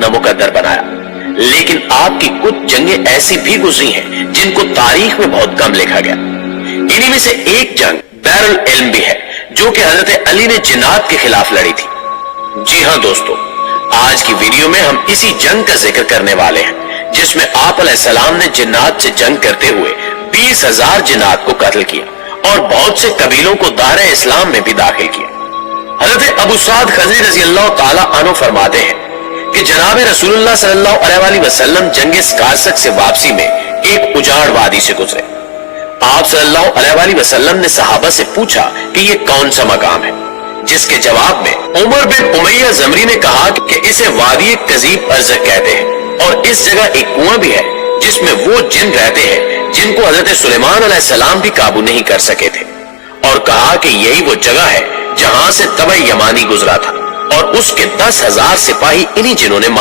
अपना मुकद्दर बनाया। लेकिन आपकी कुछ जंगें ऐसी भी गुजरी हैं जिनको तारीख में बहुत कम लिखा गया। इन्हीं में से एक जंग बैरुल इल्म भी है, जो कि हजरत अली ने जिन्नात के खिलाफ लड़ी थी। जी हाँ दोस्तों, आज की वीडियो में हम इसी जंग का जिक्र करने वाले हैं जिसमें आप अलैहिस्सलाम ने जिन्नात से जंग करते हुए 20,000 जिन्नात को कत्ल किया और बहुत से कबीलों को दायरे इस्लाम में भी दाखिल किया। हजरत अबू साद खजरी रजी अल्लाह ताला अन्हु फरमाते हैं कि जनाब रसूलुल्लाह सल्लल्लाहु अलैहि वसल्लम जंगे स्कारसक से वापसी में एक उजाड़ वादी से गुजरे। आप सल्लल्लाहु अलैहि वसल्लम ने सहाबा से पूछा कि ये कौन सा मकाम है, जिसके जवाब में उमर बिन उमैया ज़मरी ने कहा कि इसे वादी कज़ीब अरज़क कहते हैं और इस जगह एक कुआं भी है जिसमें वो जिन रहते हैं जिनको हजरत सुलेमान अलैहिस्सलाम भी काबू नहीं कर सके थे, और कहा कि यही वो जगह है जहां से तबय यमानी गुजरा था और उसके 10,000 सिपाही इन्हीं जिन्होंने